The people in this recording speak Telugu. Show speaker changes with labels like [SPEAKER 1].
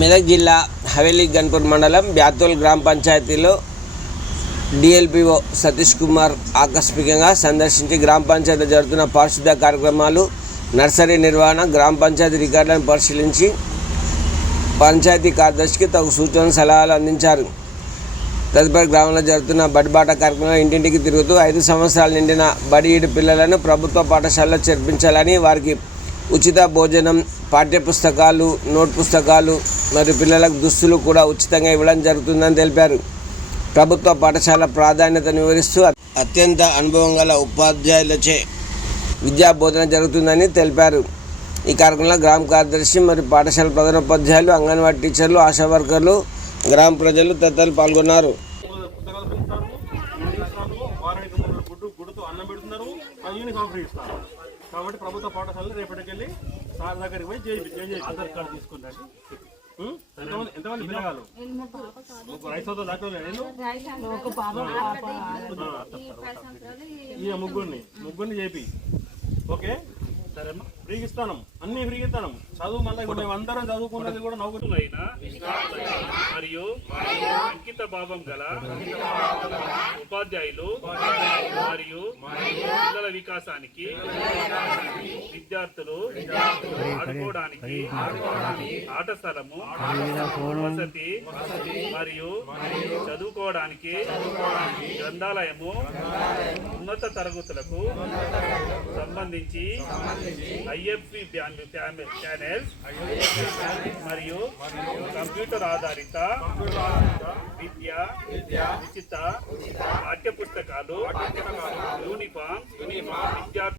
[SPEAKER 1] మెదక్ జిల్లా హవేలీ గన్పూర్ మండలం బ్యాతోల్ గ్రామ పంచాయతీలో డిఎల్పిఓ సతీష్ కుమార్ ఆకస్మికంగా సందర్శించి గ్రామ పంచాయతీ జరుగుతున్న పారిశుద్ధ కార్యక్రమాలు నర్సరీ నిర్వహణ గ్రామ పంచాయతీ రికార్డులను పరిశీలించి పంచాయతీ కార్యదర్శికి తగు సూచనలు సలహాలు అందించారు. తదుపరి గ్రామంలో జరుగుతున్న బడిబాట కార్యక్రమంలో ఇంటింటికి తిరుగుతూ ఐదు సంవత్సరాలు నిండిన బడి ఈడు పిల్లలను ప్రభుత్వ పాఠశాలలో చేర్పించాలని వారికి ఉచిత భోజనం పాఠ్యపుస్తకాలు నోట్ పుస్తకాలు మరియు పిల్లలకు దుస్తులు కూడా ఉచితంగా ఇవ్వడం జరుగుతుందని తెలిపారు. ప్రభుత్వ పాఠశాల ప్రాధాన్యతను వివరిస్తూ అత్యంత అనుభవం గల ఉపాధ్యాయులచే విద్యా బోధన జరుగుతుందని తెలిపారు. ఈ కార్యక్రమంలో గ్రామ కార్యదర్శి మరియు పాఠశాల ప్రధానోపాధ్యాయులు అంగన్వాడీ టీచర్లు ఆశా వర్కర్లు గ్రామ ప్రజలు తదితరులు పాల్గొన్నారు.
[SPEAKER 2] ఇస్తారు అన్నం పెడుతున్నారు. కాబట్టి ప్రభుత్వ పాఠశాలలో రేపటికెళ్ళి సార్ దగ్గరికి పోయి చేయి ఆధార్ కార్డు తీసుకుంటారు ఎంతమంది ఎంతమంది పిల్లగాలు నేను ఈ ముగ్గురిని ముగ్గురిని చేపి ఓకే? సరేమ్మా. ఫ్రీగా ఇస్తాను అన్ని ఫ్రీగా ఇస్తాను చదువు మళ్ళీ మేము అందరం చదువుకున్నది కూడా నవ్వుతున్నాం
[SPEAKER 3] అయిన మరియు అంకిత భావం గల ఉపాధ్యాయులు మరియు వికాసానికి విద్యార్థులు ఆడుకోవడానికి ఆట స్థలము వసతి మరియు చదువుకోవడానికి గ్రంథాలయము ఉన్నత తరగతులకు సంబంధించి ఐఎఫ్పి ఛానల్స్ మరియు కంప్యూటర్ ఆధారిత విద్య ఉచిత పాఠ్య పుస్తకాలు యూనిఫామ్ విద్యార్థి